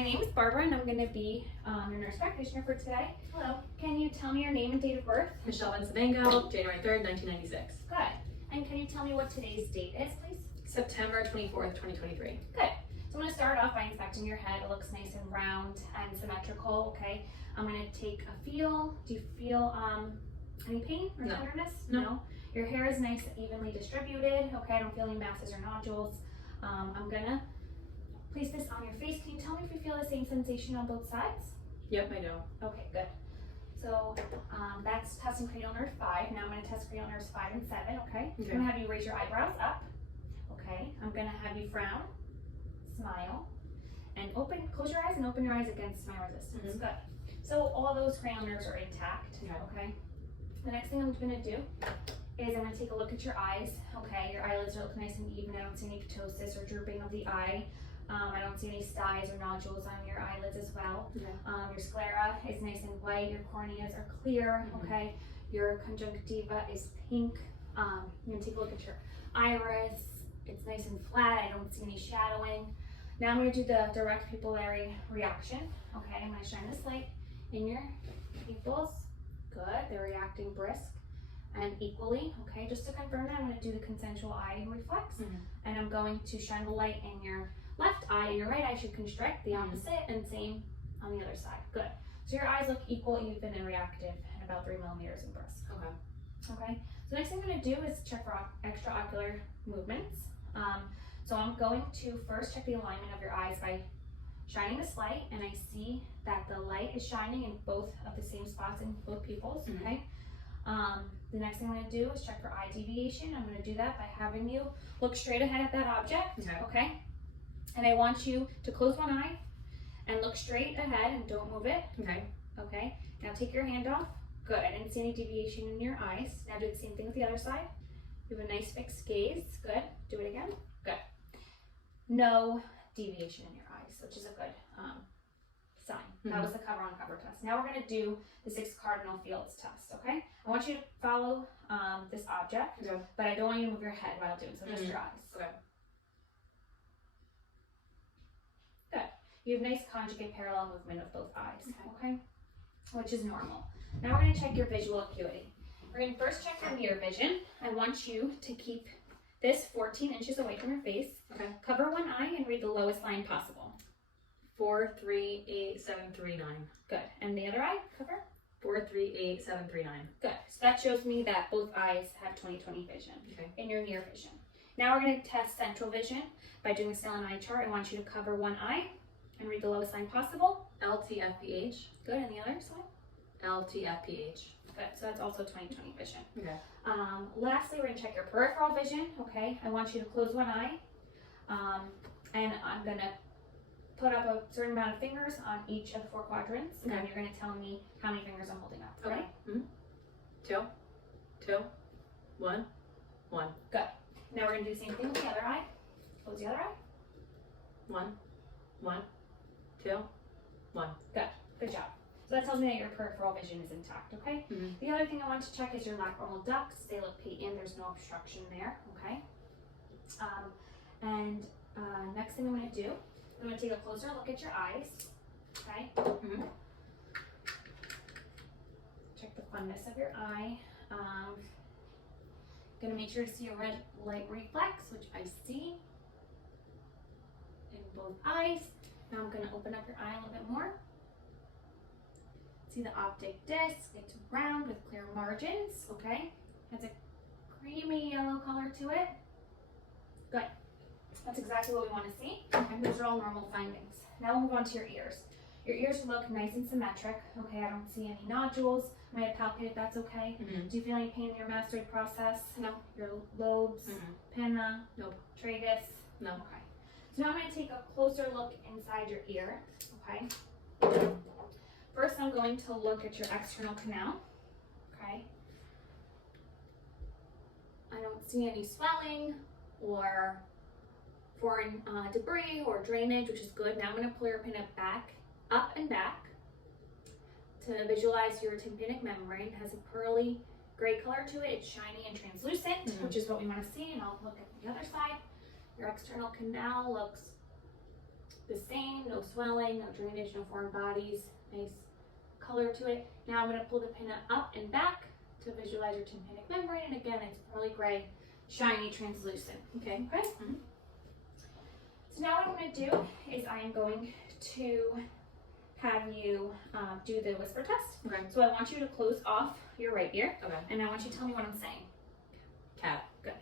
My name is Barbara and I'm going to be your nurse practitioner for today. Hello. Can you tell me your name and date of birth? Michelle Bensavango, January 3rd, 1996. Good. And can you tell me what today's date is, please? September 24th, 2023. Good. So I'm going to start off by inspecting your head. It looks nice and round and symmetrical, okay? I'm going to take a feel. Do you feel any pain or tenderness? No. Your hair is nice and evenly distributed, okay? I don't feel any masses or nodules. I'm going to place this on your face. Can you tell me if you feel the same sensation on both sides? Yep, I do. Okay, good. So that's testing cranial nerve 5. Now I'm going to test cranial nerves 5 and 7, okay? I'm going to have you raise your eyebrows up, okay? I'm going to have you frown, smile, and close your eyes and open your eyes against my resistance. Good. So all those cranial nerves are intact, okay? The next thing I'm going to do is I'm going to take a look at your eyes, okay? Your eyelids are looking nice and even. I don't see any ptosis or drooping of the eye. I don't see any styes or nodules on your eyelids as well. Your sclera is nice and white. Your corneas are clear, okay? Your conjunctiva is pink. I'm going to take a look at your iris. It's nice and flat. I don't see any shadowing. Now I'm going to do the direct pupillary reaction, okay? I'm going to shine this light in your pupils. Good. They're reacting brisk and equally, okay? Just to confirm that, I'm going to do the consensual eye reflex, and I'm going to shine the light in your left eye, and your right eye should constrict, the opposite, and same on the other side. Good. So your eyes look equal, even, and reactive, and about 3 millimeters in brisk. Okay. So next thing I'm going to do is check for extraocular movements. So I'm going to first check the alignment of your eyes by shining this light, and I see that the light is shining in both of the same spots in both pupils, okay? The next thing I'm going to do is check for eye deviation. I'm going to do that by having you look straight ahead at that object, okay? And I want you to close one eye and look straight ahead and don't move it, okay? Now take your hand off. Good, I didn't see any deviation in your eyes. Now do the same thing with the other side. You have a nice fixed gaze, good. Do it again, good. No deviation in your eyes, which is a good sign. That was the cover on cover test. Now we're going to do the 6 cardinal fields test, okay? I want you to follow this object, but I don't want you to move your head while doing so, just your eyes. Good. You have nice conjugate parallel movement of both eyes, okay? Which is normal. Now we're going to check your visual acuity. We're going to first check your near vision. I want you to keep this 14 inches away from your face. Cover one eye and read the lowest line possible. 438739. Good. And the other eye, cover? 438739. Good. So that shows me that both eyes have 20/20 vision in your near vision. Now we're going to test central vision by doing a Snellen eye chart. I want you to cover one eye and read the lowest line possible. LTFPH. Good. And the other side? LTFPH. Good. So that's also 20/20 vision. Lastly, we're going to check your peripheral vision. Okay. I want you to close one eye, and I'm going to put up a certain amount of fingers on each of the 4 quadrants, and you're going to tell me how many fingers I'm holding up. Ready? 2, 2, 1, 1. Good. Now we're going to do the same thing with the other eye. Close the other eye. 1, 1, 2, 1. Good. Good job. So that tells me that your peripheral vision is intact, okay? The other thing I want to check is your lacrimal ducts. They look patent. There's no obstruction there, okay? Next thing I'm going to do, I'm going to take a closer look at your eyes, okay? Check the funness of your eye. Going to make sure to see a red light reflex, which I see in both eyes. Now I'm going to open up your eye a little bit more. See the optic disc, it's round with clear margins, okay? Has a creamy yellow color to it. Good. That's exactly what we want to see. And those are all normal findings. Now we'll move on to your ears. Your ears look nice and symmetric. Okay, I don't see any nodules. I might have palpated, that's okay. Do you feel any pain in your mastoid process? No. Your lobes, pinna, Nope. tragus? No. Okay. So now I'm going to take a closer look inside your ear, okay? First, I'm going to look at your external canal, okay? I don't see any swelling or foreign debris or drainage, which is good. Now I'm going to pull your pinna back, up and back to visualize your tympanic membrane. It has a pearly gray color to it. It's shiny and translucent, which is what we want to see. And I'll look at the other side. Your external canal looks the same, no swelling, no drainage, no foreign bodies, nice color to it. Now I'm going to pull the pinna up and back to visualize your tympanic membrane, and again, it's pearly gray, shiny, translucent. Okay. Okay? So now what I'm going to do is I am going to have you do the whisper test. Okay. So I want you to close off your right ear, Okay. and I want you to tell me what I'm saying. Cat. Good.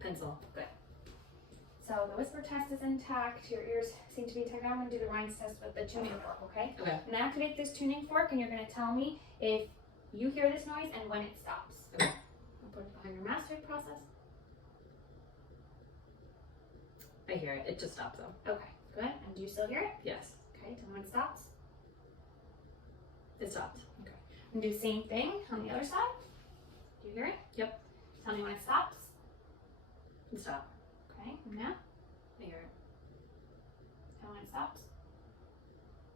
Pencil. Good. So the whisper test is intact. Your ears seem to be intact. Now I'm going to do the Ryan's test with the tuning fork, okay? Okay. I'm going to activate this tuning fork, and you're going to tell me if you hear this noise and when it stops. Okay. I'll put it behind your mastering process. I hear it. It just stopped though. Okay, good. And do you still hear it? Yes. Okay, tell me when it stops. It stopped. And do the same thing on the other side. Do you hear it? Yep. Tell me when it stops. It stopped. Okay, and now I hear it. tell me when it stops.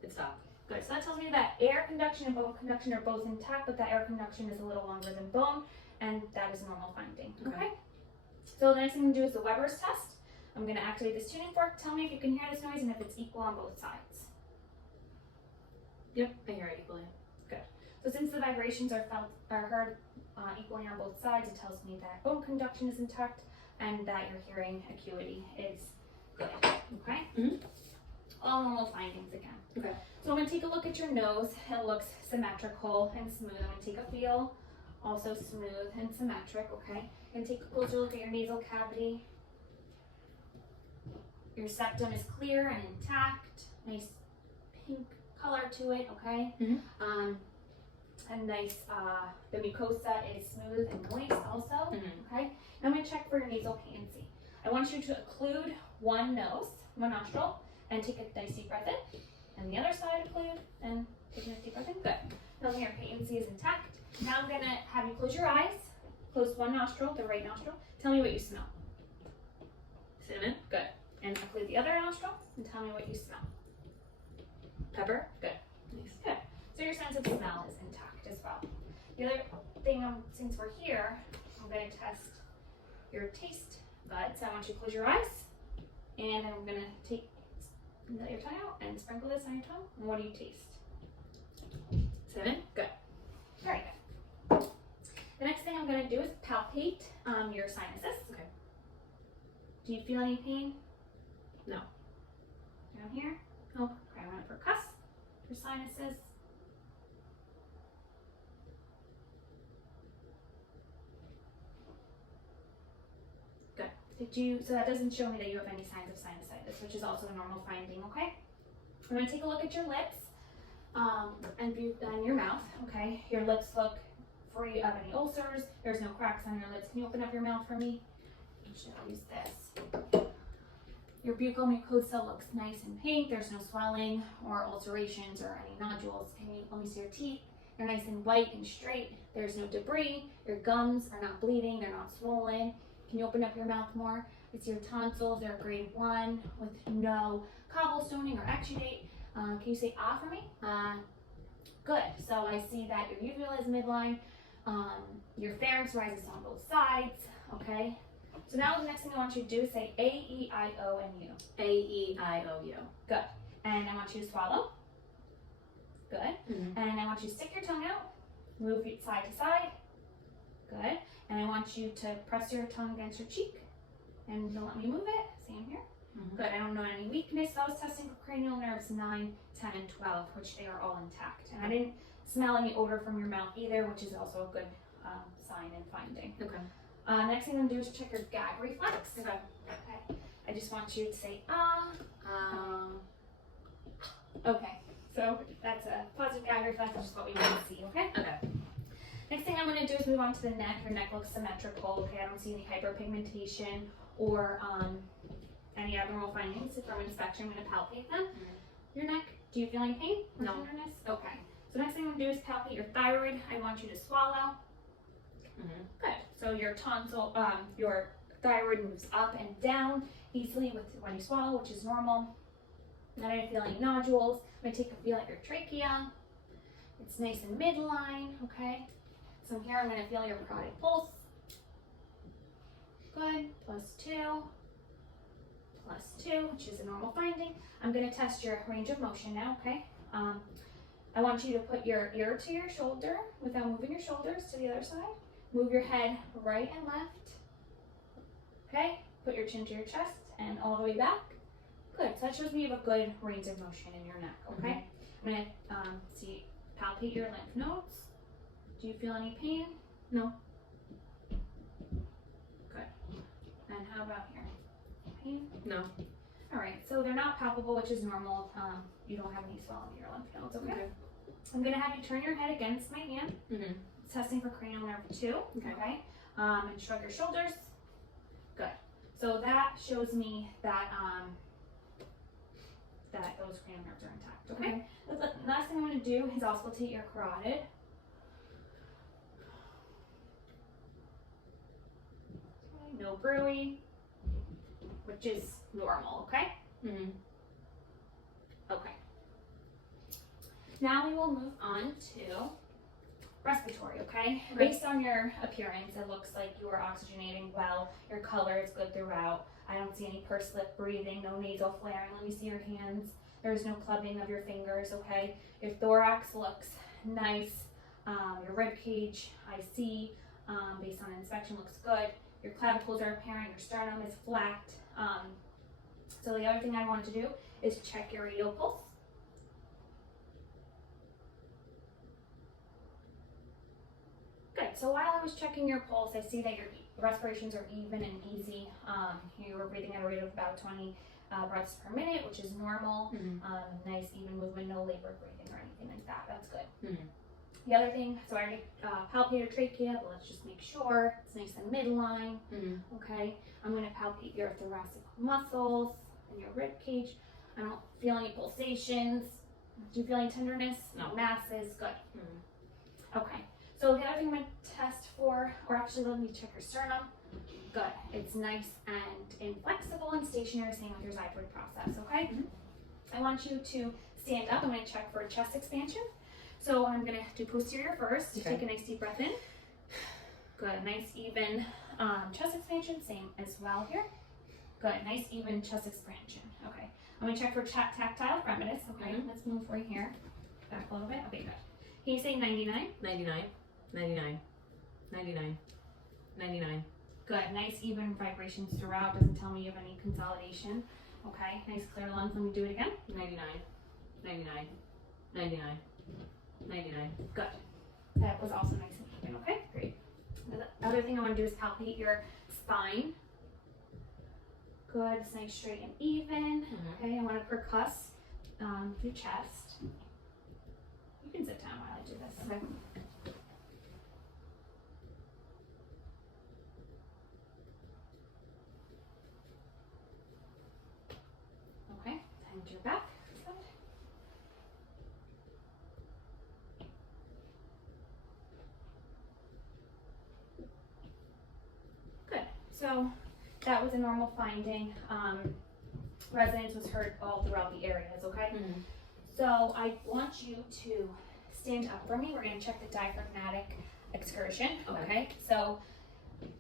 It stopped. Good. So that tells me that air conduction and bone conduction are both intact, but that air conduction is a little longer than bone, and that is a normal finding. Okay. Okay. So the next thing I'm going to do is the Weber's test. I'm going to activate this tuning fork. Tell me if you can hear this noise and if it's equal on both sides. Yep. I hear it equally. So since the vibrations are heard equally on both sides, it tells me that bone conduction is intact and that your hearing acuity is good. Okay? Mhm. All normal findings again. Okay. So I'm going to take a look at your nose. It looks symmetrical and smooth. I'm going to take a feel, also smooth and symmetric. Okay? And take a closer look at your nasal cavity. Your septum is clear and intact. Nice pink color to it. Okay? Mhm. And nice, the mucosa is smooth and moist also, Mhm. okay? Now I'm gonna check for your nasal patency. I want you to occlude one nostril, and take a nice deep breath in. And the other side occlude, and take a nice deep breath in. Good. Tell me your patency is intact. Now I'm gonna have you close your eyes, close one nostril, the right nostril. Tell me what you smell. Cinnamon. Good. And occlude the other nostril, and tell me what you smell. Pepper. Good. Nice. Good. So your sense of smell is intact as well. The other thing, since we're here, I'm going to test your taste buds. I want you to close your eyes, and I'm going to let your tongue out and sprinkle this on your tongue. And what do you taste? Cinnamon. Good. Very good. The next thing I'm going to do is palpate your sinuses. Okay. Do you feel any pain? No. Down here? Nope. Okay, I'm going to percuss your sinuses. So that doesn't show me that you have any signs of sinusitis, which is also a normal finding, okay? I'm going to take a look at your lips and your mouth, okay? Your lips look free of any ulcers. There's no cracks on your lips. Can you open up your mouth for me? I should use this. Your buccal mucosa looks nice and pink. There's no swelling or ulcerations or any nodules. Let me see your teeth. They're nice and white and straight. There's no debris. Your gums are not bleeding. They're not swollen. Can you open up your mouth more? It's your tonsils. They're grade 1 with no cobblestoning or exudate. Can you say ah for me? Good. So I see that your uvula is midline. Your pharynx rises on both sides. Okay. So now the next thing I want you to do is say A, E, I, O, and U. A, E, I, O, U. Good. And I want you to swallow. Good. Mm-hmm. And I want you to stick your tongue out. Move it side to side. Good. And I want you to press your tongue against your cheek. And don't let me move it. Same here. Mm-hmm. Good. I don't know any weakness. I was testing for cranial nerves 9, 10, and 12, which they are all intact. And I didn't smell any odor from your mouth either, which is also a good sign and finding. Okay. Next thing I'm going to do is check your gag reflex. Okay. Okay. I just want you to say ah. Okay. So that's a positive gag reflex, which is what we want to see. Okay. Okay. Next thing I'm going to do is move on to the neck. Your neck looks symmetrical. Okay. I don't see any hyperpigmentation or any abnormal findings from inspection. I'm going to palpate them. Mm-hmm. Your neck. Do you feel any pain or No. tenderness? Okay. So next thing I'm going to do is palpate your thyroid. I want you to swallow. Mm-hmm. Good. So your tonsil, your thyroid moves up and down easily when you swallow, which is normal. Not any feel any nodules. I'm going to take a feel at your trachea. It's nice and midline, okay? So here I'm going to feel your parotid pulse. Good. +2. plus 2, which is a normal finding. I'm going to test your range of motion now, okay? I want you to put your ear to your shoulder without moving your shoulders to the other side. Move your head right and left. Okay? Put your chin to your chest and all the way back. Good. So that shows me you have a good range of motion in your neck, okay? I'm going to palpate your lymph nodes. Do you feel any pain? No? Good. And how about here? Pain? No. All right, so they're not palpable, which is normal. You don't have any swelling in your lymph nodes, okay? I'm gonna have you turn your head against my hand. Testing for cranial nerve 2, okay? And shrug your shoulders. Good. So that shows me that that those cranial nerves are intact, okay? The last thing I'm gonna do is auscultate your carotid. Okay, no bruit, which is normal, okay? Okay. Now we will move on to respiratory, okay? Based on your appearance, it looks like you are oxygenating well. Your color is good throughout. I don't see any pursed lip breathing, no nasal flaring. Let me see your hands. There's no clubbing of your fingers, okay? Your thorax looks nice. Your rib cage, I see, based on inspection, looks good. Your clavicles are apparent. Your sternum is flat. So the other thing I want to do is check your radial pulse. Good. So while I was checking your pulse, I see that your respirations are even and easy. You were breathing at a rate of about 20 breaths per minute, which is normal. Nice even movement, no labored breathing or anything like that. That's good. The other thing, so I already palpate your trachea, but let's just make sure it's nice and midline. Okay. I'm going to palpate your thoracic muscles and your rib cage. I don't feel any pulsations. Do you feel any tenderness? No. Masses? Good. Okay. So the other thing I'm going to test for, or actually let me check your sternum. Good. It's nice and inflexible and stationary, same with your xiphoid process, okay? I want you to stand up. I'm going to check for chest expansion. So I'm going to do posterior first. Take a nice deep breath in. Good. Nice even chest expansion, same as well here. Good. Nice even chest expansion. Okay. I'm going to check for tactile fremitus. Okay. Let's move right here. Back a little bit. Okay, good. Can you say 99? 99. 99. 99. 99. Good. Nice even vibrations throughout. Doesn't tell me you have any consolidation. Okay. Nice clear lungs. Let me do it again. 99. 99. 99. 99. Good. That was also nice and even. Okay. Great. The other thing I want to do is palpate your spine. Good. It's nice, straight, and even. Okay. I want to percuss your chest. You can sit down while I do this. Okay. Okay. And your back. Good. So that was a normal finding. Resonance was heard all throughout the areas, okay? So I want you to stand up for me. We're going to check the diaphragmatic excursion, okay? So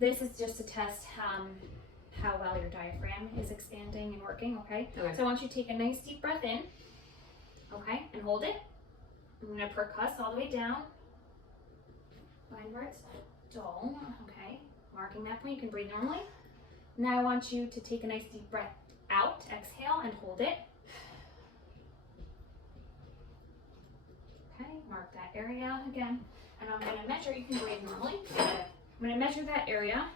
this is just to test how well your diaphragm is expanding and working, okay? So I want you to take a nice deep breath in, okay, and hold it. I'm going to percuss all the way down. Find where it's dull, okay? Marking that point, you can breathe normally. Now I want you to take a nice deep breath out, exhale, and hold it. Okay, mark that area again. And I'm going to measure, you can breathe normally. I'm going to measure that area.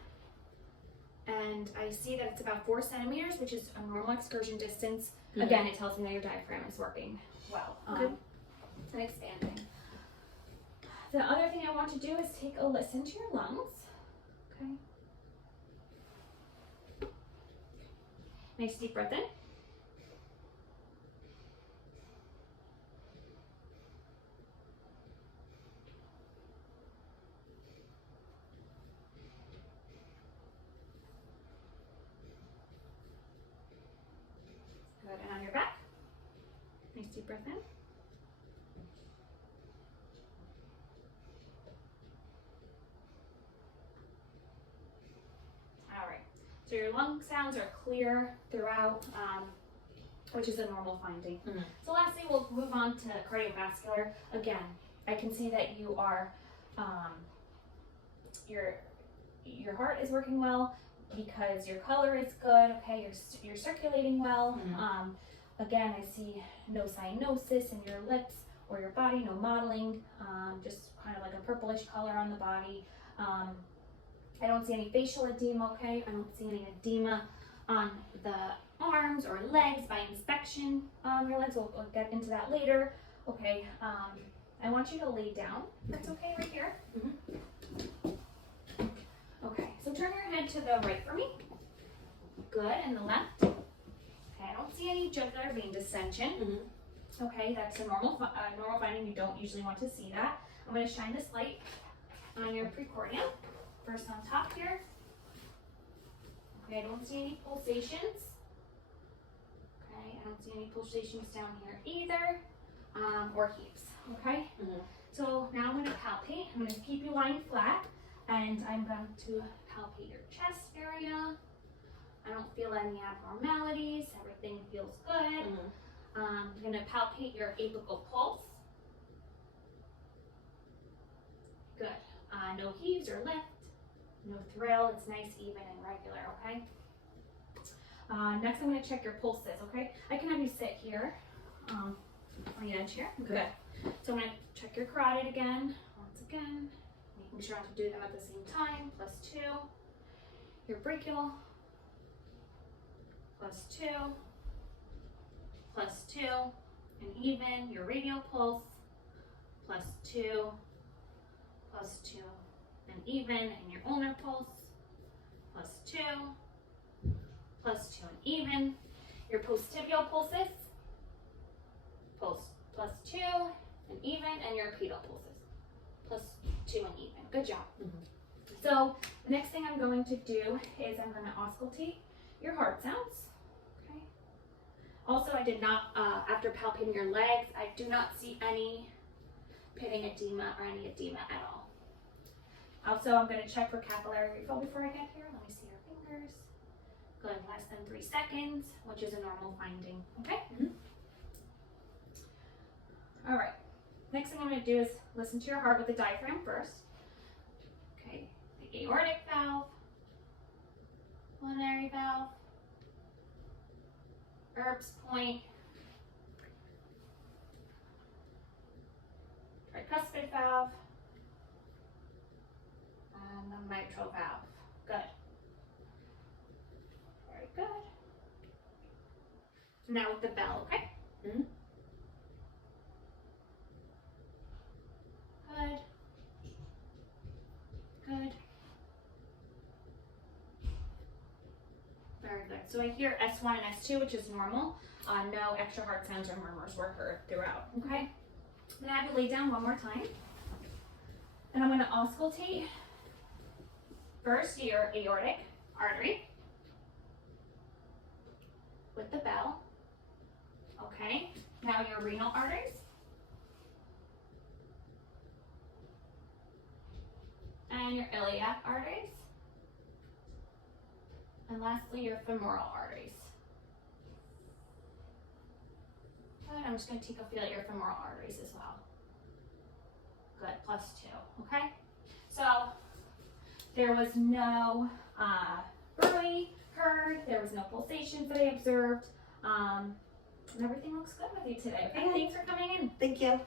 And I see that it's about 4 centimeters, which is a normal excursion distance. Again, it tells me that your diaphragm is working well and expanding. The other thing I want to do is take a listen to your lungs. Okay. Nice deep breath in. Good, and on your back. Nice deep breath in. All right, so your lung sounds are clear throughout, which is a normal finding. So lastly, we'll move on to cardiovascular. Again, I can see that you are, your heart is working well because your color is good, okay, you're circulating well. Again, I see no cyanosis in your lips or your body, no mottling, just kind of like a purplish color on the body. I don't see any facial edema, okay? I don't see any edema on the arms or legs by inspection. Your legs, we'll get into that later. Okay, I want you to lay down. That's okay right here. Okay, so turn your head to the right for me. Good, and the left. Okay, I don't see any jugular vein dissension. Okay, that's a normal finding. You don't usually want to see that. I'm going to shine this light on your precordium. First on top here. Okay, I don't see any pulsations. Okay, I don't see any pulsations down here either, or heaves. Okay. So now I'm going to palpate. I'm going to keep you lying flat, and I'm going to palpate your chest area. I don't feel any abnormalities. Everything feels good. I'm going to palpate your apical pulse. Good. No heaves or lift. No thrill. It's nice, even, and regular, okay? Next, I'm going to check your pulses, okay? I can have you sit here on the edge here. Good. So I'm going to check your carotid again. Once again, making sure not to do them at the same time. +2. Your brachial. +2. +2. And even. Your radial pulse. +2. +2. And even, and your ulnar pulse, +2, +2 and even, your post-tibial pulses, +2 and even, and your pedal pulses, +2 and even. Good job. So the next thing I'm going to do is I'm going to auscultate your heart sounds. Okay. Also, I did not, after palpating your legs, I do not see any pitting edema or any edema at all. Also, I'm going to check for capillary refill before I get here. Let me see your fingers. Good, less than 3 seconds, which is a normal finding, okay? All right, next thing I'm going to do is listen to your heart with the diaphragm first. Okay, the aortic valve, pulmonary valve, Erb's point, tricuspid valve, and the mitral valve. Good. Very good. Now with the bell, okay? Good. Good. Very good. So I hear S1 and S2, which is normal. No extra heart sounds or murmurs were heard throughout, okay? I'm gonna have you lay down one more time. And I'm gonna auscultate first your aortic artery with the bell. Okay, now your renal arteries. And your iliac arteries. And lastly, your femoral arteries. Good, I'm just going to take a feel at your femoral arteries as well. Good, +2, okay? So, there was no buoy heard, there was no pulsations that I observed, and everything looks good with you today, okay? Thanks for coming in. Thank you.